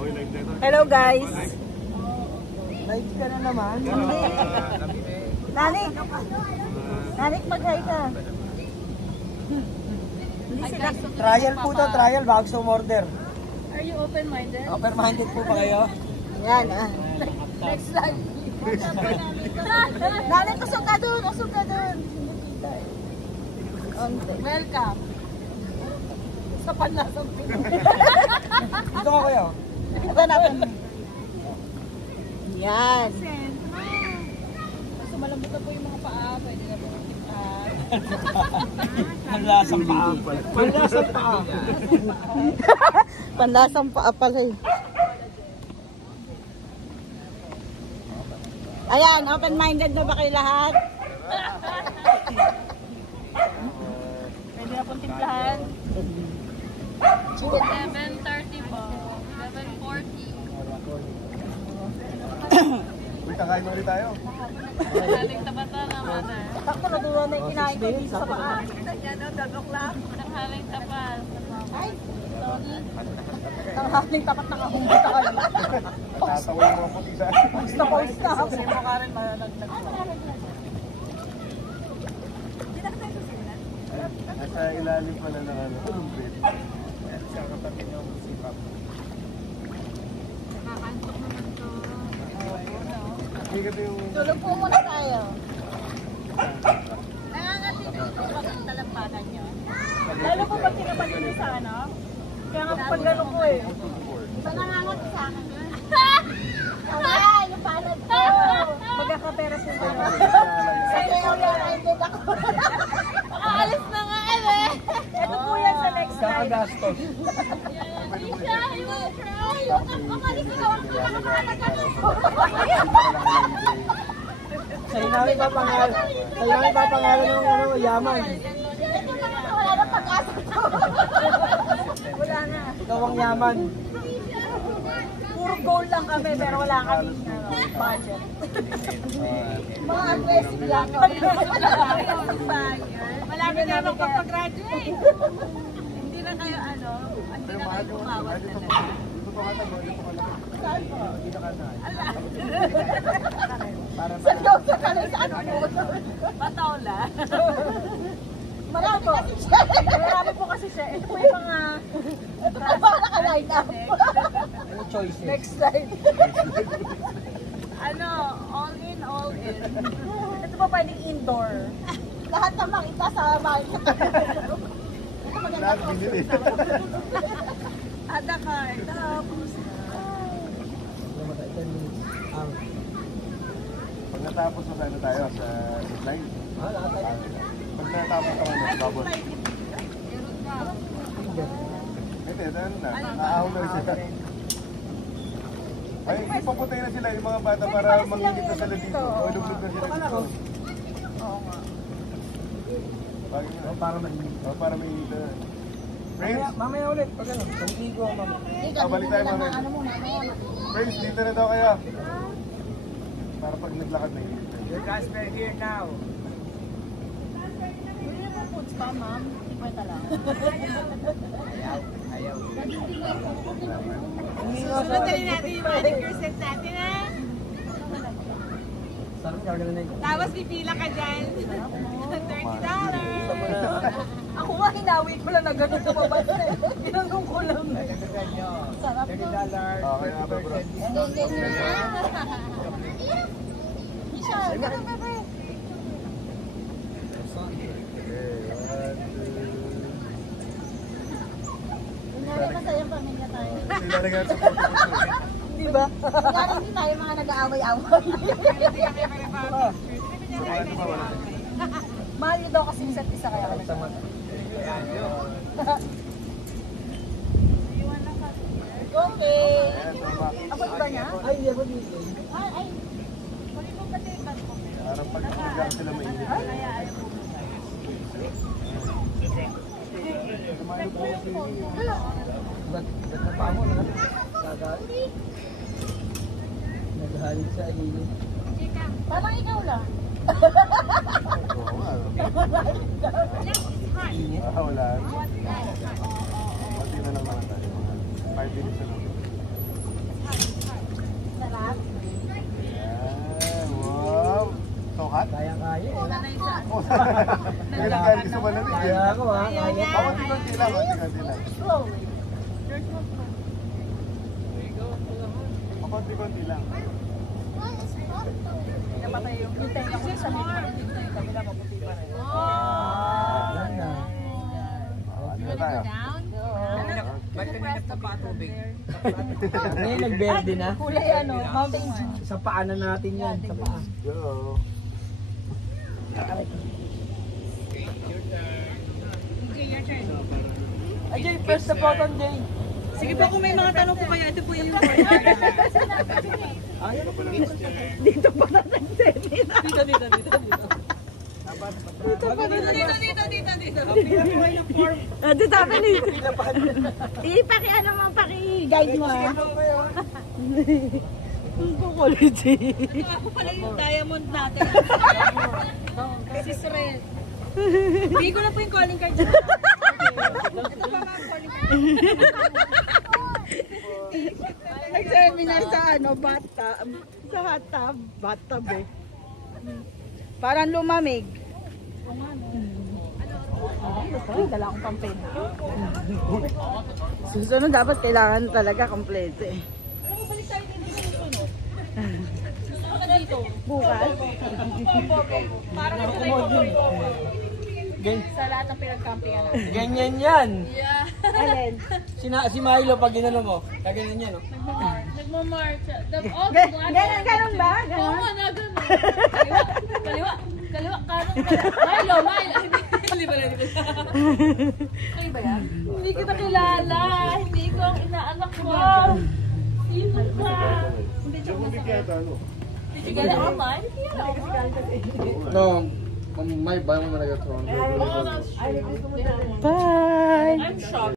Hello guys. Live ka na naman. Nanik. Nanik, mag-hi ka. Trial po to, trial bago sa order. Are you open-minded? Open-minded po ba kayo? Yan Next slide. Nanik, usog ka dun, usog ka dun. Welcome. Sa panlasang Pinoy. Dito ka kayo. Ito natin. Yan. So malambot na po yung mga paa. Pwede na po Panlasang paa. Panlasang paa. Panlasang paa pala eh. Ayan, open-minded na ba kayo lahat? Pwede na pong timplahan. 7:30 po. 7:40. Uy, kakain ulit tayo. Galing tapatan naman eh. Sakto na doon na yung kinain ko dito sa paa. Nanghaling tapat. Ay, sorry. Tanghaling tapat nakahumot ako. Natatawa yung mga puti sa akin. Post na post na. Kasi mo ka rin malalaglag. Nasa ilalim pala ng ano. Sa katabi niyo si Pap. Nakakantok naman to. Hindi ka yung... Tulog po muna tayo. Nangangatin na ito pag talampakan nyo. Lalo po pag tinapanin niyo sa ano? Kaya nga pag gano'n ko eh. Sa nangangat sa akin yun. Ay, yung palad ko. Magkakapera sa iyo. Sa iyo yung minded ako. Aalis na nga eh. Ito po yan sa next slide. Kakagastos. Isha, I will try. Umalis ikaw ang pinakamahalaga nito. Sa'yo namin papangalan. Sa'yo namin papangalan ng ano, yaman. Ito lang ito, wala nang pag-asa to. Wala na. Ikaw ang yaman. Puro goal lang kami pero wala kami budget. Mga aggressive lang kami. Malapit na magpapagraduate. Hindi na kayo ano, hindi na kayo tumawag na lang. Dito pa ka tayo. Dito ka na. Seryoso ka lang sa ano po. Pataula. Marami kasi siya. Marami po kasi siya. Ito po yung mga naka-line up. Ano choices? Next slide. Ano, all in, all in. Ito po pwedeng indoor. Lahat na makita sa bahay. Ito maganda Lahat po. binili. Ada ka, tapos. Pag natapos na sana tayo sa line. Pag natapos ka na, babot. Ito, ano na. Aahon na sila. Ay, ipaputay na sila yung mga bata para mangingit na sila dito. O lublog na sila dito. Oo nga. Para may init na. Friends, Mamaya ulit. Pag ano, pag-igo ako mamaya. balik tayo mamaya. Ano mo, mamaya. Friends, dito na daw kaya. Para pag naglakad na init. Your transfer here now. Pwede na po foods pa, ma'am. 50 lang. Ayaw. Sunod na rin natin yung manicure set natin ha. Sarap ka na yun. Tapos pipila ka dyan. $30. Ako nga, hinawi ko lang na gano'n sa babas. Tinanong ko lang. Sarap $30. Okay na ba, bro? Isha, ganun ba ba? Kunyari masayang pamilya tayo. Sila na nga sa photo. Di ba? Kunyari hindi tayo mga nag-aaway-away. Mahal niyo daw kasi isa't isa kaya kami. Okay. Ako iba niya? Ay, ako dito. Ay. Parang pag nagkakaroon sila may init. Ba't na pa mo na? Gagalit. Naghalit sa inyo. Parang ikaw lang. Oo nga. Wala. Pati na lang naman tayo. 5 minutes na lang. Nagagalit sa malamig. Kaya ako ha. Kaya. Konti-konti lang, konti-konti lang. Slowly. Konti-konti lang. Namatay yung tenga ko sa likod. Yung kabila maputi pa rin. Ano tayo? Ngayon nagberde na. Kulay ano, mountain dew. Sa paanan natin yan. Sa paa. Go. Ajay, press the button, Jay. Sige po, kung may mga tanong po kayo, ito po yung Dito pa na nag-semi. Dito. Dito ka dito. Ipaki-ano mo, paki-guide mo ha. Kukulit eh. Ako pala yung diamond natin. Si Sren. Hindi ko na po yung calling card. Ito pa mga calling card. Nag-seminar sa ano, bathtub. Sa hot tub. Bathtub eh. Parang lumamig. Ay, dala akong campaign. Susunod dapat kailangan talaga kompleto eh. Bukas? Parang ito sa lahat ng pinag-campingan natin. Ganyan yan. Alin? Si Milo, pag ginalo mo, kaganyan yan, no? Nagmamarch. Ganun ba? Oo Ganun? nga, ganun. Kaliwa, kanan. Milo. Hindi ba yan? Ano ba yan? Hindi kita kilala. Hindi ko ang inaanak mo. Sino ka? Did you get it online? No, may bayan mo na nag-atron. Bye! I'm shocked.